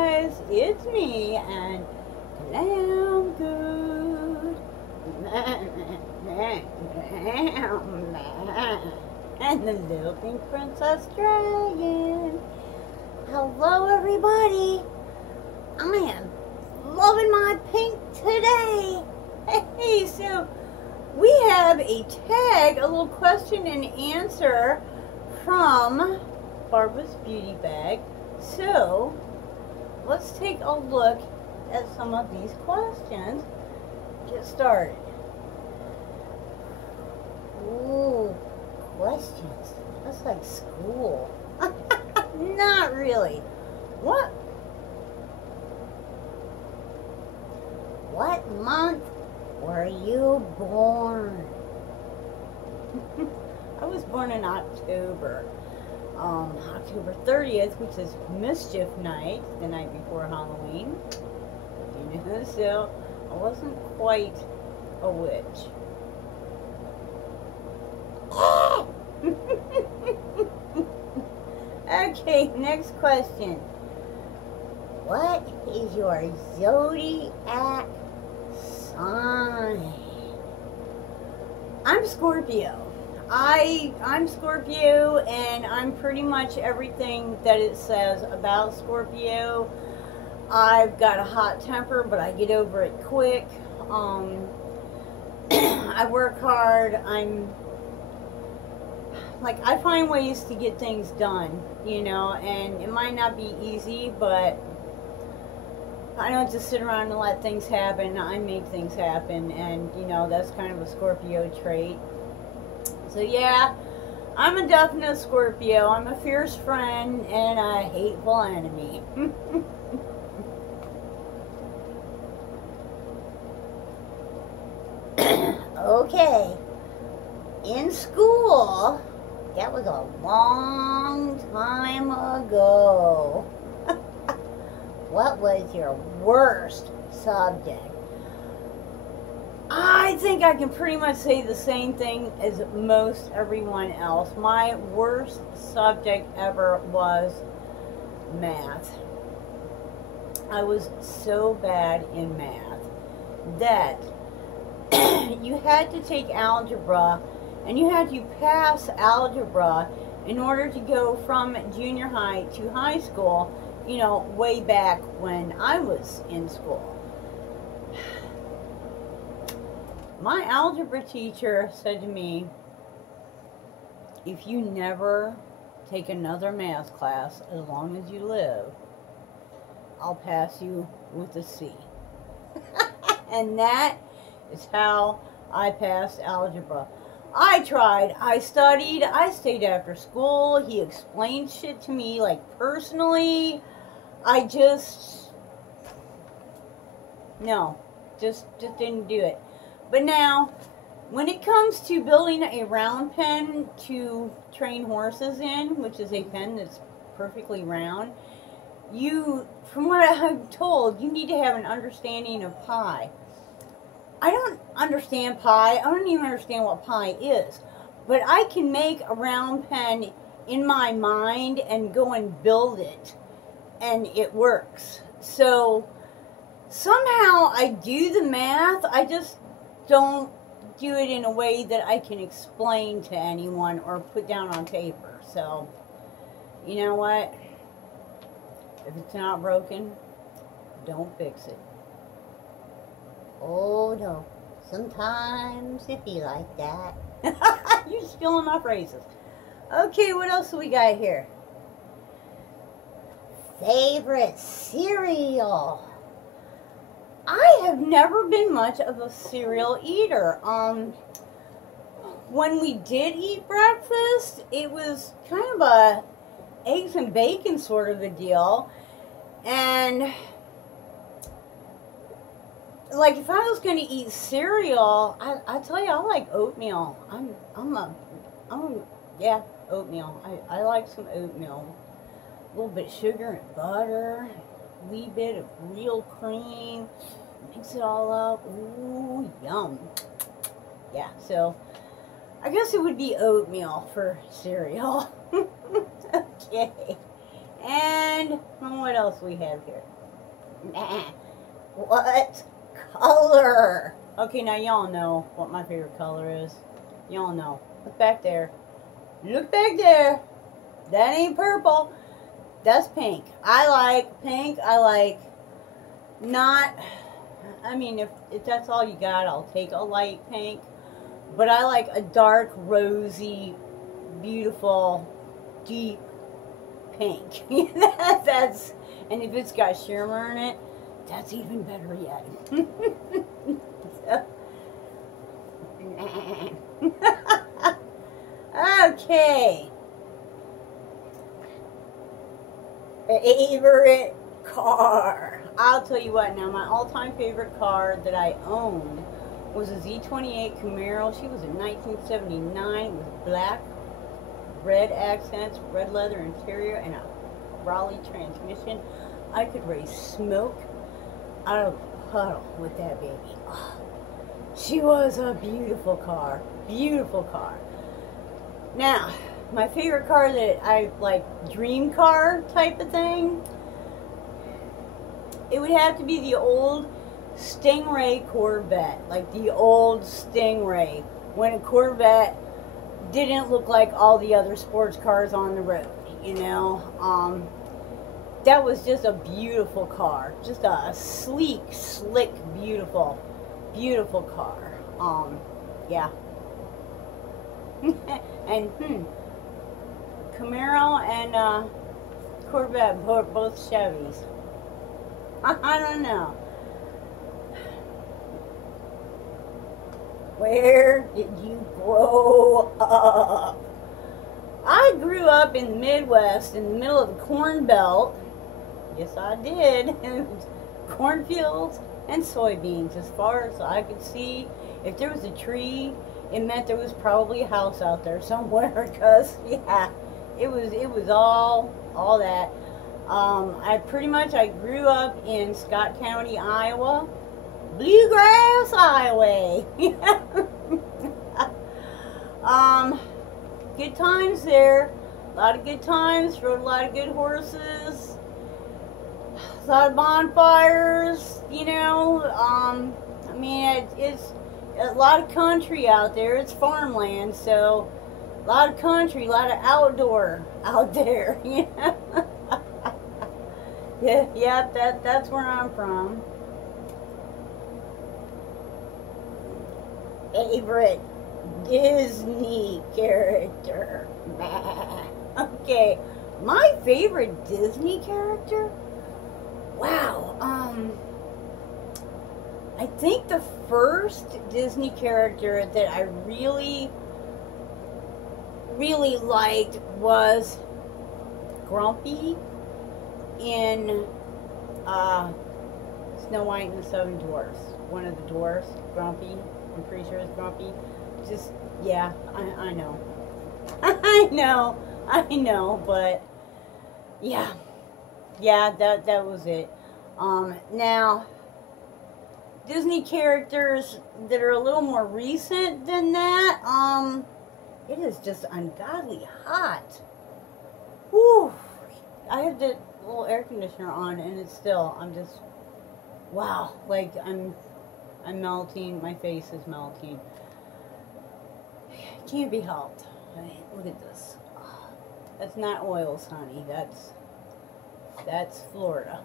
guys, it's me and Glam Goat and the little pink princess dragon. Hello everybody, I am loving my pink today. Hey, so we have a tag, a little question and answer from Barbarasbeautybag. So let's take a look at some of these questions. Get started. Ooh, questions. That's like school. Not really. What month were you born? I was born in October. October 30th, which is Mischief Night, the night before Halloween. You know, so I wasn't quite a witch. Okay, next question. What is your zodiac sign? I'm Scorpio. I'm Scorpio, and I'm pretty much everything that it says about Scorpio. I've got a hot temper, but I get over it quick. I work hard. I find ways to get things done, you know, and it might not be easy, but I don't just sit around and let things happen. I make things happen, and, you know, that's kind of a Scorpio trait. So yeah, I'm a definite Scorpio. I'm a fierce friend and a hateful enemy. Okay, in school, that was a long time ago. What was your worst subject? I think I can pretty much say the same thing as most everyone else. My worst subject ever was math. I was so bad in math that you had to take algebra, and you had to pass algebra in order to go from junior high to high school, you know, way back when I was in school. My algebra teacher said to me, if you never take another math class as long as you live, I'll pass you with a C. And that is how I passed algebra. I tried, I studied, I stayed after school, he explained shit to me, like, personally. I just didn't do it. But now, when it comes to building a round pen to train horses in, which is a pen that's perfectly round, from what I'm told, you need to have an understanding of pi. I don't understand pi. I don't even understand what pi is. But I can make a round pen in my mind and go and build it. And it works. So, somehow I do the math. I just don't do it in a way that I can explain to anyone or put down on paper. So, you know what? If it's not broken, don't fix it. Oh no, sometimes it be like that. You're stealing my phrases. Okay, what else do we got here? Favorite cereal? I have never been much of a cereal eater. When we did eat breakfast, it was kind of a eggs and bacon sort of a deal. And like, if I was going to eat cereal, I tell you, I like oatmeal. Yeah, oatmeal. I like some oatmeal. A little bit of sugar and butter, a wee bit of real cream, mix it all up. Ooh, yum. Yeah, so I guess it would be oatmeal for cereal. Okay. And what else we have here? What color? Okay, now y'all know what my favorite color is. Y'all know. Look back there. Look back there. That ain't purple. That's pink. I like pink. I like not... I mean, if that's all you got, I'll take a light pink. But I like a dark, rosy, beautiful, deep pink. That's, and if it's got shimmer in it, that's even better yet. Okay. Favorite car. I'll tell you what, now my all-time favorite car that I owned was a Z28 Camaro. She was in 1979. It was black, red accents, red leather interior, and a Raleigh transmission. I could raise smoke out of a puddle with that baby. Oh, she was a beautiful car. Beautiful car. Now, my favorite car that I like, dream car type of thing, it would have to be the old Stingray Corvette. Like the old Stingray. When a Corvette didn't look like all the other sports cars on the road, you know. That was just a beautiful car. Just a sleek, slick, beautiful, beautiful car. Yeah. And, Camaro and, Corvette, both Chevys. I don't know. Where did you grow up? I grew up in the Midwest, in the middle of the Corn Belt. Yes, I did. Cornfields and soybeans. As far as I could see, if there was a tree, it meant there was probably a house out there somewhere. Because, yeah, it was all that. I grew up in Scott County, Iowa. Bluegrass Highway. Good times there. A lot of good times. Rode a lot of good horses. A lot of bonfires. You know. I mean, it's a lot of country out there. It's farmland, so a lot of country, a lot of outdoor out there. You know. Yeah. That's where I'm from. Favorite Disney character. Okay, my favorite Disney character? Wow, I think the first Disney character that I really liked was Grumpy in Snow White and the Seven Dwarfs. One of the dwarfs, Grumpy. I'm pretty sure it's Grumpy. Just, yeah, I know. I know, but yeah, that was it. Now, Disney characters that are a little more recent than that, it is just ungodly hot. Whew. I have the little air conditioner on, and it's still, I'm just, wow, like, I'm melting. My face is melting. Can't be helped. I mean, look at this. Oh, that's not oils, honey. That's Florida.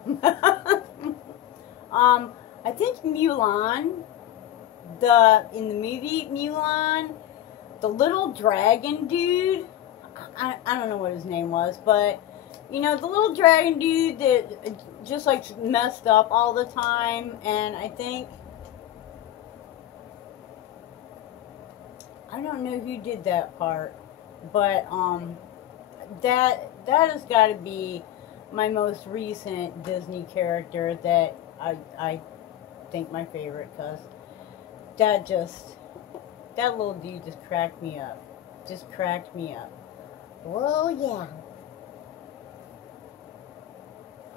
I think Mulan, in the movie Mulan, the little dragon dude, I don't know what his name was, but you know, the little dragon dude that just like messed up all the time, and I think, I don't know who did that part, but that has got to be my most recent Disney character that I think my favorite, because that little dude just cracked me up. Just cracked me up. Well, yeah.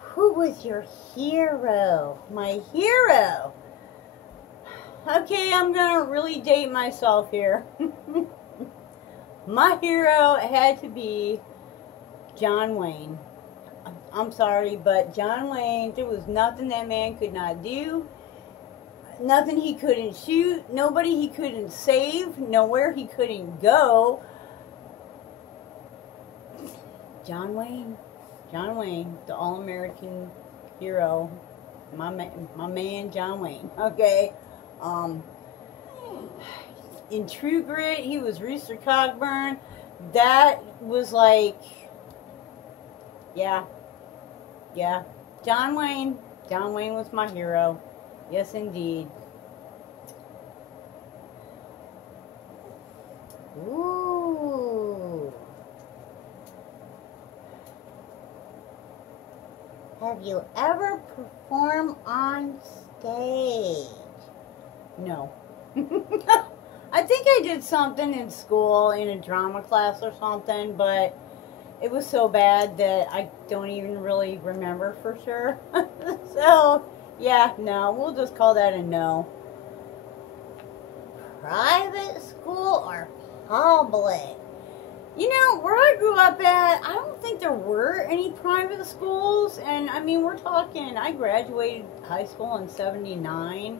Who was your hero? My hero? Okay, I'm gonna really date myself here. My hero had to be John Wayne. I'm sorry, but John Wayne, there was nothing that man could not do. Nothing he couldn't shoot. Nobody he couldn't save. Nowhere he couldn't go. John Wayne, the all-American hero, my man John Wayne. Okay, in True Grit, he was Rooster Cogburn. That was like, yeah. John Wayne was my hero. Yes, indeed. Ooh. Have you ever performed on stage? No. I think I did something in school, in a drama class or something, but it was so bad that I don't even really remember for sure. So, yeah, no, we'll just call that a no. Private school or public? You know, where I grew up at, I don't think there were any private schools. And, I mean, we're talking, I graduated high school in '79.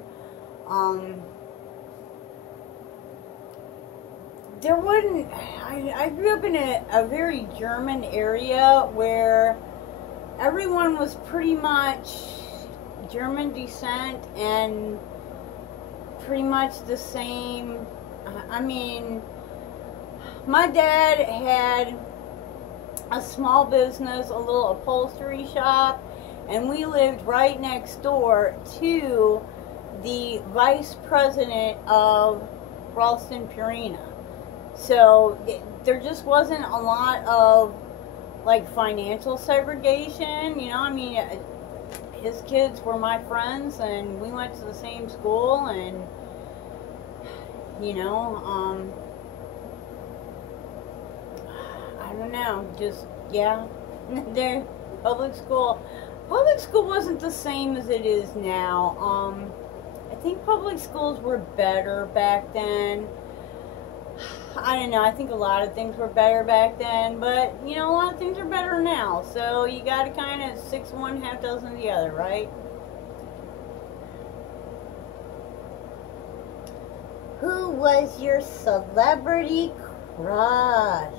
There wasn't, I grew up in a very German area where everyone was pretty much German descent and pretty much the same. I mean, my dad had a small business, a little upholstery shop, and we lived right next door to the vice president of Ralston Purina. So there just wasn't a lot of like financial segregation, you know. I mean, his kids were my friends and we went to the same school, and you know, I don't know, just, yeah, they're public school wasn't the same as it is now. I think public schools were better back then. I don't know, I think a lot of things were better back then, but, you know, a lot of things are better now, so you gotta kind of 6 one, half dozen the other, right? Who was your celebrity crush?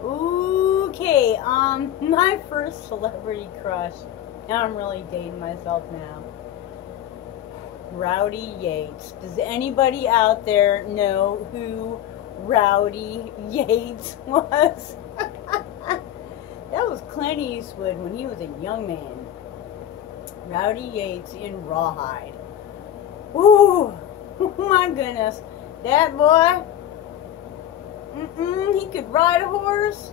Okay, my first celebrity crush, now I'm really dating myself now, Rowdy Yates. Does anybody out there know who Rowdy Yates was? That was Clint Eastwood when he was a young man. Rowdy Yates in Rawhide. Ooh, my goodness, that boy, he could ride a horse,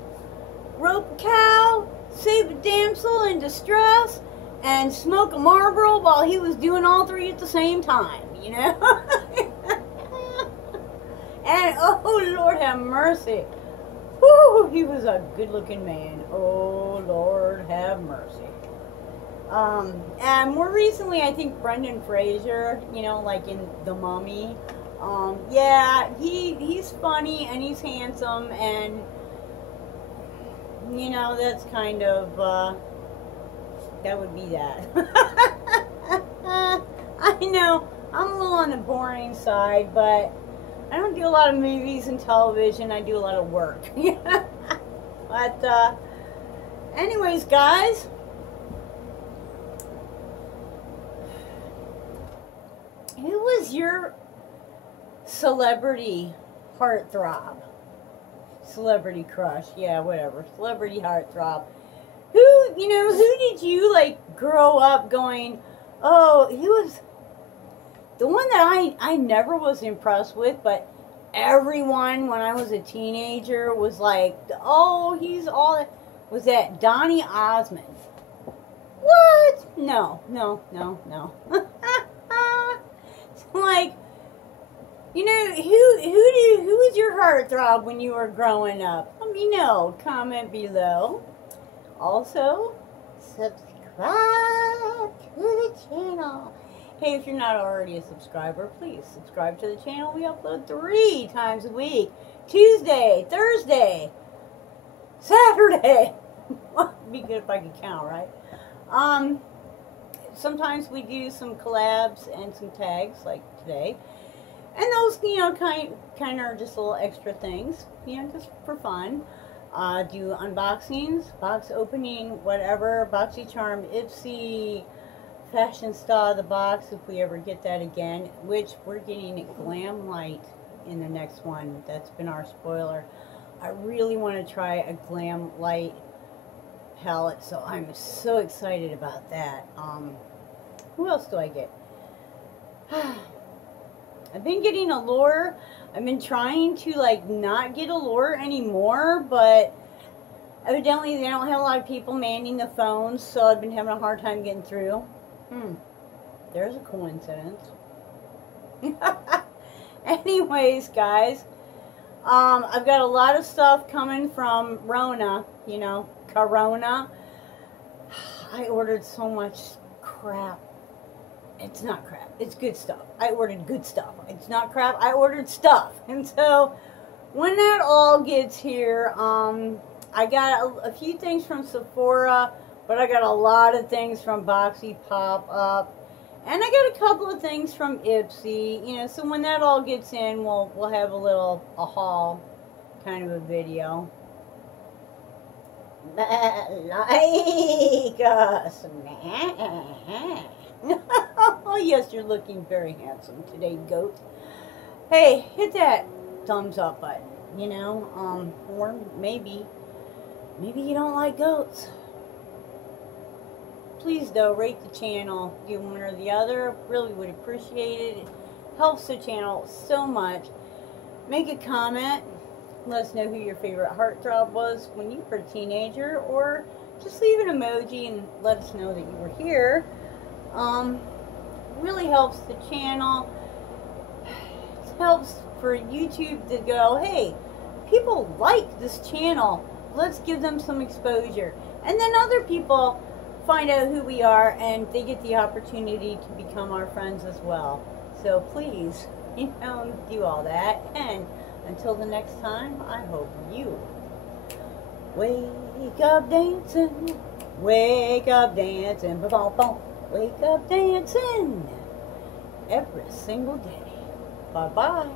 rope a cow, save a damsel in distress, and smoke a Marlboro while he was doing all three at the same time, you know? And, oh, Lord have mercy. Whew, he was a good-looking man. Oh, Lord have mercy. And more recently, I think Brendan Fraser, you know, like in The Mummy. Yeah, he's funny and he's handsome, and, you know, that's kind of, that would be that. I know, I'm a little on the boring side, but I don't do a lot of movies and television. I do a lot of work. But, anyways, guys, who was your celebrity heartthrob? Celebrity crush, yeah, whatever. Celebrity heartthrob. Who, you know, who did you, like, grow up going, oh, he was the one that I never was impressed with, but everyone, when I was a teenager, was like, oh, he's all that, was that Donny Osmond. What? No. Like, you know, who was your heartthrob when you were growing up? Let me know. Comment below. Also, subscribe to the channel. Hey, if you're not already a subscriber, please subscribe to the channel. We upload 3 times a week. Tuesday, Thursday, Saturday. It'd be good if I could count, right? Sometimes we do some collabs and some tags, like today. And those, you know, kind of are just little extra things, you know, just for fun. Do unboxings, box opening, whatever. Boxy Charm, Ipsy, Fashion Star the box, if we ever get that again. Which we're getting a Glam Light in the next one. That's been our spoiler. I really want to try a Glam Light palette, so I'm so excited about that. Who else do I get? I've been getting Allure. I've been trying to like not get Allure anymore, but evidently they don't have a lot of people manning the phones, so I've been having a hard time getting through. There's a coincidence. Anyways, guys, I've got a lot of stuff coming from Rona, you know, Corona. I ordered so much crap. It's not crap. It's good stuff. I ordered good stuff. It's not crap. I ordered stuff. And so when that all gets here, I got a few things from Sephora, but I got a lot of things from Boxy Pop-Up. And I got a couple of things from Ipsy. You know, so when that all gets in, we'll have a haul kind of a video. Like us, man. Oh, yes, you're looking very handsome today, goat. Hey, hit that thumbs up button, you know, or maybe you don't like goats. Please, though, rate the channel, do one or the other. Really would appreciate it. It helps the channel so much. Make a comment. Let us know who your favorite heartthrob was when you were a teenager, or just leave an emoji and let us know that you were here. Really helps the channel. It helps for YouTube to go, hey, people like this channel. Let's give them some exposure. And then other people find out who we are, and they get the opportunity to become our friends as well. So please, you know, do all that. And until the next time, I hope you wake up dancing, wake up dancing, ba-bom-bom. Wake up dancing every single day. Bye-bye.